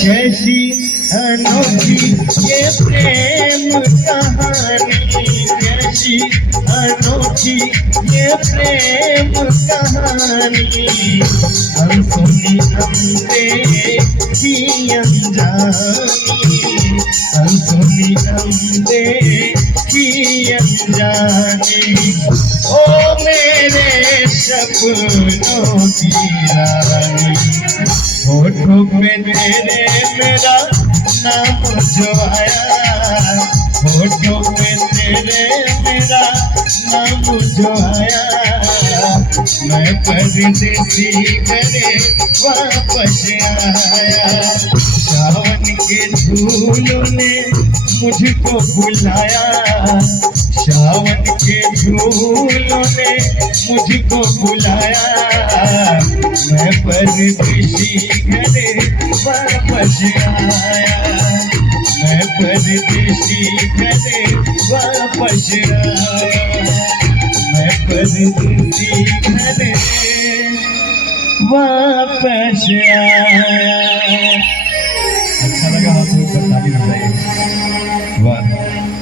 कैसी अनोखी ये प्रेम कहानी, कैसी अनोखी ये प्रेम कहानी। हम सुनी हमसे की अनजानी, हम सुनी हमसे की अनजानी। ओ मेरे सपनों की रानी, होठों पे तेरे मेरा नाम जो आया, होठों पे तेरे मेरा नाम जो आया। मैं परदेसी करे वापस आया, सावन के धूलों ने मुझको बुलाया, सावन के धूलों ने मुझको बुलाया। मैं परदेसी घरे वापस आया, मैं परदेसी घरे वापस आया, मैं परदेसी घरे वापस आया। अच्छा लगा, आप लोग ताली बजाइए। वाह।